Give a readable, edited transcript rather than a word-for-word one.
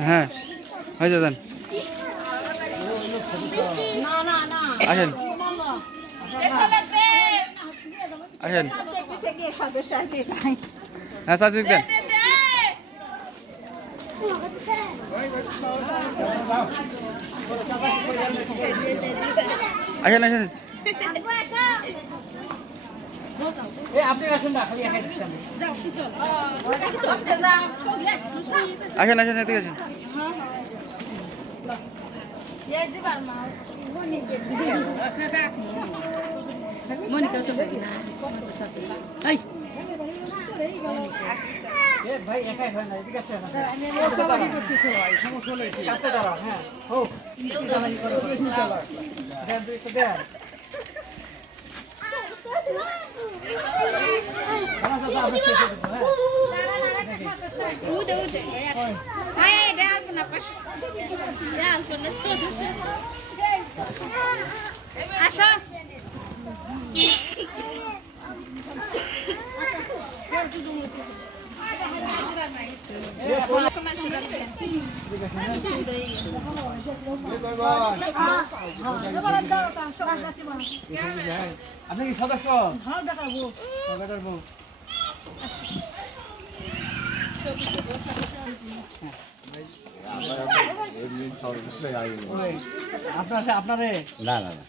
হ্যাঁ হয়ে যাবেন আসেন আসেন হ্যাঁ সাজিদ দেন আসেন আসেন আসেন আসেন এদিকে আসেন মনিকা তো ভাই একাই হয় না এদিকে আসে না সমস্যা নেই কাছে দাঁড়াও হ্যাঁ হোক আসো আপনি কি সদস্য বেটার বউ আপনারে না না না